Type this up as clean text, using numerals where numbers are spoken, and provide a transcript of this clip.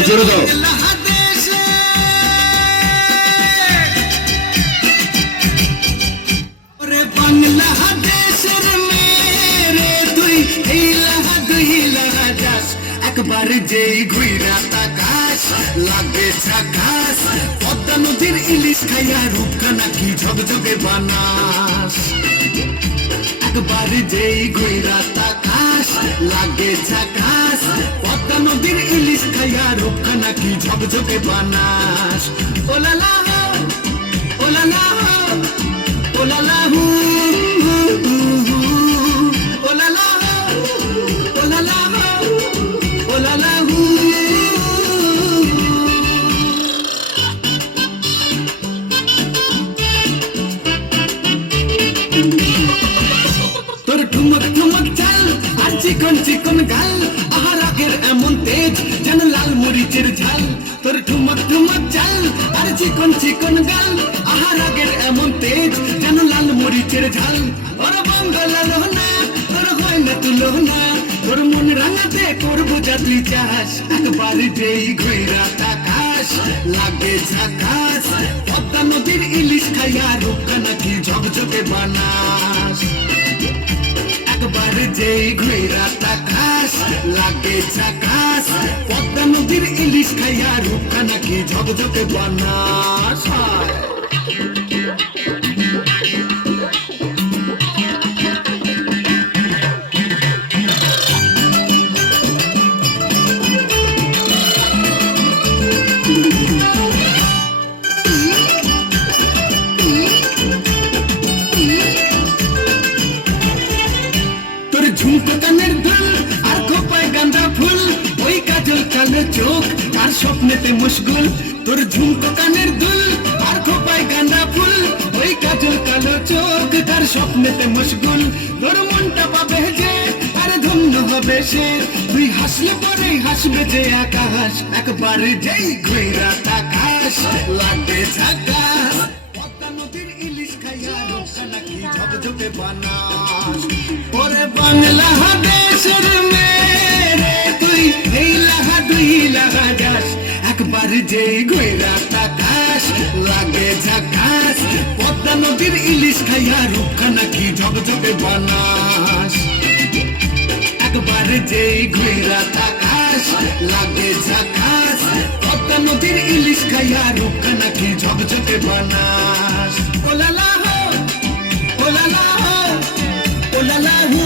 জোরে দাও। বাংলাদেশের মেরে তুই দুই যাস একবার যেই ঘুইরা তাকাস লাগে ঝাকাস পদ্মা নদীর ইলিশ খাইয়া রূপখানা কি ঝকঝকে বানাস একবার যেই ঘুইরা তাকাস লাগে ঝাকাস পদ্মা নদীর ইলিশ খাইয়া রূপখানা কি ঝকঝকে বানাস ওলালা ওলালা ওলালা হু ওলালা ওলালা ওলালা হু তোর ঠুমক ঠুমক চাল আর চিকন চিকন গাল আহার আগের এমন তেজ যেন লাল মরিচের ঝাল তোর ঠুমক ঠুমক চাল আর চিকন চিকন গাল আহার আগের এমন তেজ যেন লাল মরিচের ঝাল ওর বাংলা লোহনা তোর হয় না তুলনা তোর মন রাঙাতে করবো যা তুই চাস একবার যেই ঘুইরা তাকাস লাগে ঝাকাস পদ্মা নদীর ইলিশ খাইয়া রূপখানা কি ঝকঝকে বানাস একবার যেই ঘুইরা তাকাস লাগে ঝাকাস পদ্মা নদীর ইলিশ খাইয়া রূপখানা কি ঝকঝকে বানাস তোর ঝুমকো কানের দুল আর খোপায় গাঁদা ফুল ওই কাজল কালো চোখ তার স্বপ্নেতে মুশগুল তোর ঝুমকো কানের দুল আর খোপায় গাঁদা ফুল ওই কাজল কালো চোখ তার স্বপ্নেতে মুশগুল তোর মনটা পাবে যে আর ধন্য হবে সে তুই হাসলে পরে হাসবে যে আকাশ একবার যেই ঘুইরা তাকাস লাগে ঝাকাস পদ্মা নদীর ইলিশ খাইয়া রূপখানা কি ঝকঝকে বানাস ওরে বাংলাদেশের মেরে তুই দুই যাস একবার যেই ঘুইরা তাকাস লাগে ঝাকাস পদ্মা নদীর ইলিশ খাইয়া রূপখানা কি ঝকঝকে বানাস একবার যেই ঘুইরা তাকাস লাগে ঝাকাস পদ্মা নদীর ইলিশ খাইয়া রূপখানা কি ঝকঝকে বানাস ওলালা হো ওলালা হো ওলালা হো